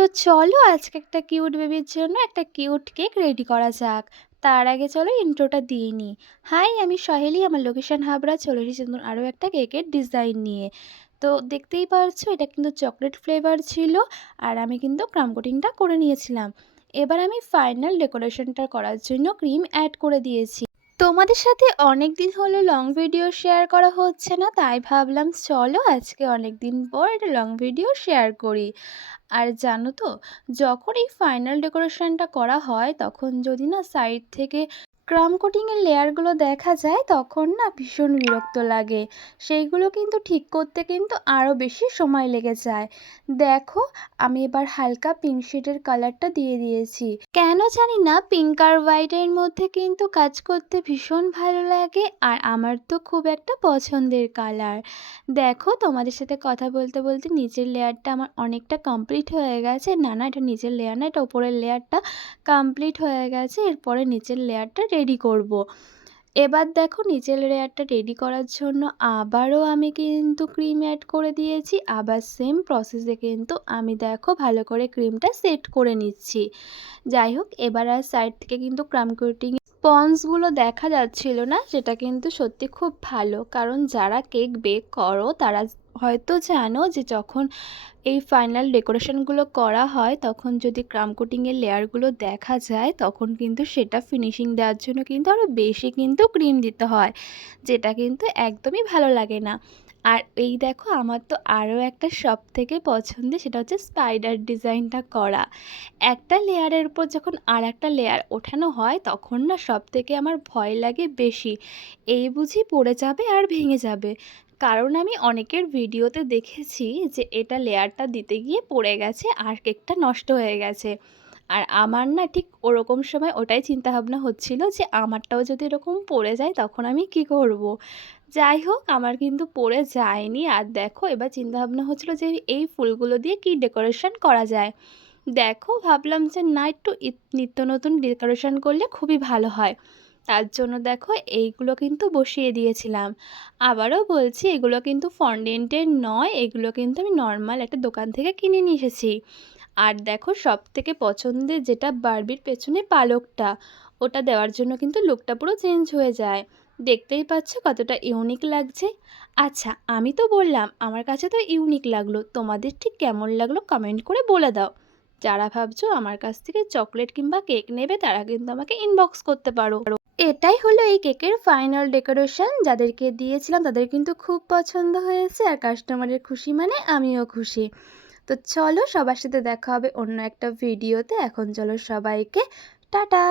তো চলো আজকে একটা কিউট বেবির জন্য একটা কিউট কেক রেডি করা যাক। তার আগে চলো ইন্ট্রোটা দিয়ে নিই। হাই, আমি সহেলি, আমার লোকেশন হাবড়া। চলে এসেছি নতুন আরও একটা কেকের ডিজাইন নিয়ে। তো দেখতেই পারছো এটা কিন্তু চকলেট ফ্লেভার ছিল, আর আমি কিন্তু ক্রাম কোটিংটা করে নিয়েছিলাম। এবার আমি ফাইনাল ডেকোরেশনটা করার জন্য ক্রিম অ্যাড করে দিয়েছি। তোমাদের সাথে অনেক দিন হলো লং ভিডিও শেয়ার করা হচ্ছে না, তাই ভাবলাম চলো আজকে অনেক দিন পর একটা লং ভিডিও শেয়ার করি। আর জানো তো, যখন এই ফাইনাল ডেকোরেশনটা করা হয় তখন যদি না সাইড থেকে ক্রাম কোটিংয়ের লেয়ারগুলো দেখা যায় তখন না ভীষণ বিরক্ত লাগে। সেইগুলো কিন্তু ঠিক করতে কিন্তু আরও বেশি সময় লেগে যায়। দেখো, আমি এবার হালকা পিঙ্ক শেডের কালারটা দিয়ে দিয়েছি। কেন জানি না, পিঙ্ক আর হোয়াইটের মধ্যে কিন্তু কাজ করতে ভীষণ ভালো লাগে, আর আমার তো খুব একটা পছন্দের কালার। দেখো, তোমাদের সাথে কথা বলতে বলতে নিচের লেয়ারটা আমার অনেকটা কমপ্লিট হয়ে গেছে। না না, এটা নিচের লেয়ার না, এটা উপরের লেয়ারটা কমপ্লিট হয়ে গেছে। এরপরে নিচের লেয়ারটা রেডি করব। এবার দেখো, নিচের লেয়ারটা রেডি করার জন্য আবারও আমি কিন্তু ক্রিম অ্যাড করে দিয়েছি। আবার সেম প্রসেসে কিন্তু আমি দেখো ভালো করে ক্রিমটা সেট করে নিচ্ছি। যাই হোক, এবার আর সাইড থেকে কিন্তু ক্রাম কোটিং স্পঞ্জগুলো দেখা যাচ্ছিল না, যেটা কিন্তু সত্যি খুব ভালো। কারণ যারা কেক বেক করো তারা হয়তো জানো যে যখন এই ফাইনাল ডেকোরেশনগুলো করা হয় তখন যদি ক্রাম কোটিংয়ের লেয়ারগুলো দেখা যায় তখন কিন্তু সেটা ফিনিশিং দেওয়ার জন্য কিন্তু আরও বেশি কিন্তু ক্রিম দিতে হয়, যেটা কিন্তু একদমই ভালো লাগে না। আর এই দেখো, আমার তো আরও একটা সব থেকে পছন্দের, সেটা হচ্ছে স্পাইডার ডিজাইনটা করা। একটা লেয়ারের উপর যখন আর একটা লেয়ার ওঠানো হয় তখন না সব থেকে আমার ভয় লাগে বেশি, এই বুঝি পড়ে যাবে আর ভেঙে যাবে। কারণ আমি অনেকের ভিডিওতে দেখেছি যে এটা লেয়ারটা দিতে গিয়ে পড়ে গেছে আর কেকটা নষ্ট হয়ে গেছে। আর আমার না ঠিক ওরকম সময় ওটাই চিন্তাভাবনা হচ্ছিল যে আমারটাও যদি এরকম পড়ে যায় তখন আমি কি করব। যাই হোক, আমার কিন্তু পড়ে যায়নি। আর দেখো, এবার চিন্তাভাবনা হচ্ছিল যে এই ফুলগুলো দিয়ে কি ডেকোরেশন করা যায়। দেখো, ভাবলাম যে না, একটু নিত্য নতুন ডেকোরেশন করলে খুবই ভালো হয়। তার জন্য দেখো এইগুলো কিন্তু বসিয়ে দিয়েছিলাম। আবারও বলছি, এগুলো কিন্তু ফন্ডেন্টের নয়, এগুলো কিন্তু আমি নর্মাল একটা দোকান থেকে কিনে নিয়ে এসেছি। আর দেখো, সব থেকে পছন্দের যেটা বারবির পেছনে পালকটা, ওটা দেওয়ার জন্য কিন্তু লুকটা পুরো চেঞ্জ হয়ে যায়। দেখতেই পাচ্ছ কতটা ইউনিক লাগছে। আচ্ছা, আমি তো বললাম আমার কাছে তো ইউনিক লাগলো, তোমাদের ঠিক কেমন লাগলো কমেন্ট করে বলে দাও। যারা ভাবছো আমার কাছ থেকে চকলেট কিংবা কেক নেবে তারা কিন্তু আমাকে ইনবক্স করতে পারো। এটাই হলো এই কেকের ফাইনাল ডেকোরেশন। যাদেরকে দিয়েছিলাম তাদের কিন্তু খুব পছন্দ হয়েছে, আর কাস্টমারের খুশি মানে আমিও খুশি। তো চলো, সবার সাথে দেখা হবে অন্য একটা ভিডিওতে। এখন চলো সবাইকে টাটা।